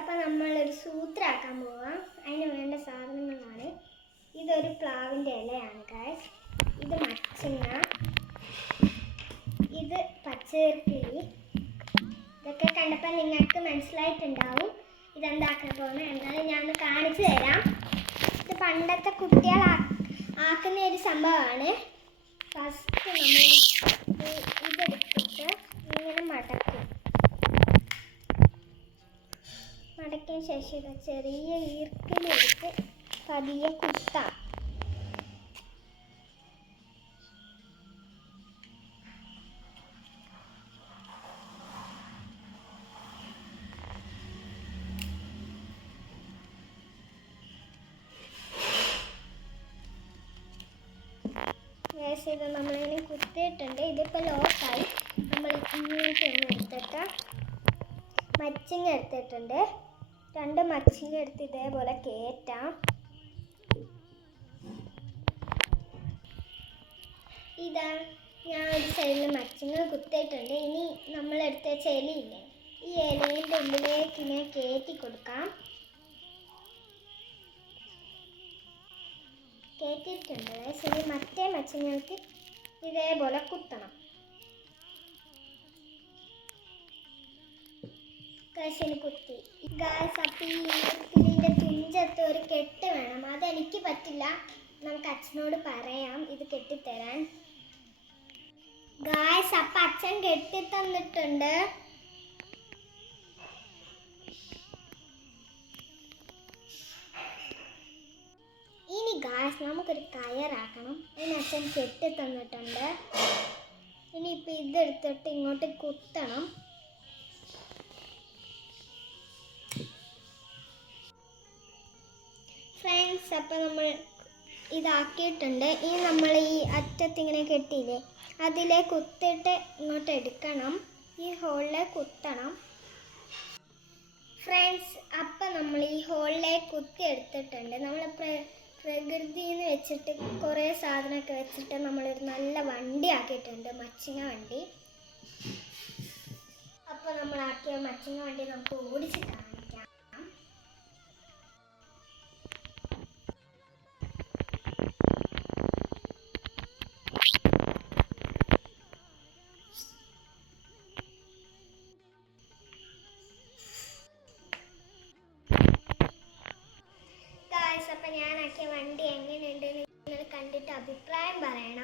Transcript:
അപ്പം നമ്മളൊരു സൂത്രാക്കാൻ പോവാം. അതിന് വേണ്ട സാധനങ്ങളാണ്. ഇതൊരു പ്ലാവിന്റെ ഇലയാണ് ഗായ്സ് ഇത് മച്ചിങ്ങ. ഇത് പച്ചക്കിളി ഇതൊക്കെ കണ്ടപ്പോൾ നിങ്ങൾക്ക് മനസ്സിലായിട്ടുണ്ടാവും. ഇതെന്താക്കാൻ പോകുന്നത് എന്നാലും ഞാൻ ഒന്ന് കാണിച്ചു തരാം. ഇത് പണ്ടത്തെ കുട്ടികൾ ആക്കുന്ന ഒരു സംഭവമാണ്. ഫസ്റ്റ് നമ്മൾ ഇതെടുത്തിട്ട് ഇങ്ങനെ മടക്കും. മടക്കിയ ശേഷം ചെറിയ ഈർക്കിലെടുത്ത് പതിയെ കുത്താം. ഇത് നമ്മളിങ്ങനെ കുത്തിയിട്ടുണ്ട്. ഇതിപ്പോൾ ലോക്കായി. നമ്മൾ ഇങ്ങോട്ട് ഒന്ന് എടുത്തിട്ട് മച്ചിങ് എടുത്തിട്ടുണ്ട്. രണ്ട് മച്ചിന്റെ അടുത്ത് ഇതേപോലെ കയറ്റാം ഇതാ ഞാൻ ഒരു സൈഡിൽ മച്ചിങ്ങൾ കുത്തിയിട്ടുണ്ട്. ഇനി നമ്മളെടുത്ത ചെലിയില്ലേ ഈ ഇലേന്റെ ഉള്ളിലേക്ക് ഇങ്ങനെ കയറ്റി കൊടുക്കാം. കയറ്റിയിട്ടുണ്ട് ശരി മറ്റേ മച്ചിങ്ങൾക്ക് ഇതേപോലെ കുത്തണം. കാശിന് കുത്തി. ഗാസ് അപ്പം ഈ ഈർക്കിലിന്റെ തുഞ്ചത്ത് ഒരു കെട്ട് വേണം. അതെനിക്ക് പറ്റില്ല. നമുക്ക് അച്ഛനോട് പറയാം ഇത് കെട്ടിത്തരാൻ. ഗായ്സ് അപ്പം അച്ഛൻ കെട്ടി തന്നിട്ടുണ്ട് ഇനി ഗായ്സ് നമുക്കൊരു കയറാക്കണം ഇനി അച്ഛൻ കെട്ടി തന്നിട്ടുണ്ട് ഇനിയിപ്പോൾ ഇതെടുത്തിട്ട് ഇങ്ങോട്ട് കുത്തണം. ഫ്രണ്ട്സ് നമ്മൾ ഇതാക്കിയിട്ടുണ്ട്. ഇനി നമ്മൾ ഈ അറ്റത്തിങ്ങനെ കെട്ടിയില്ലേ അതിലെ കുത്തിട്ട് ഇങ്ങോട്ട് എടുക്കണം. ഈ ഹോളിലെ കുത്തണം. ഫ്രണ്ട്സ് അപ്പം നമ്മൾ ഈ ഹോളിലെ കുത്തി എടുത്തിട്ടുണ്ട്. നമ്മൾ പ്ര പ്രകൃതിയിൽ നിന്ന് വെച്ചിട്ട് കുറേ സാധനമൊക്കെ വെച്ചിട്ട് നമ്മളൊരു നല്ല വണ്ടി ആക്കിയിട്ടുണ്ട് മച്ചിങ്ങ വണ്ടി. അപ്പോൾ നമ്മളാക്കിയ മച്ചിങ്ങ വണ്ടി നമുക്ക് ഞാൻ ആക്കിയ വണ്ടി എങ്ങനെയുണ്ടെന്ന് നിങ്ങൾ കണ്ടിട്ട് അഭിപ്രായം പറയണം.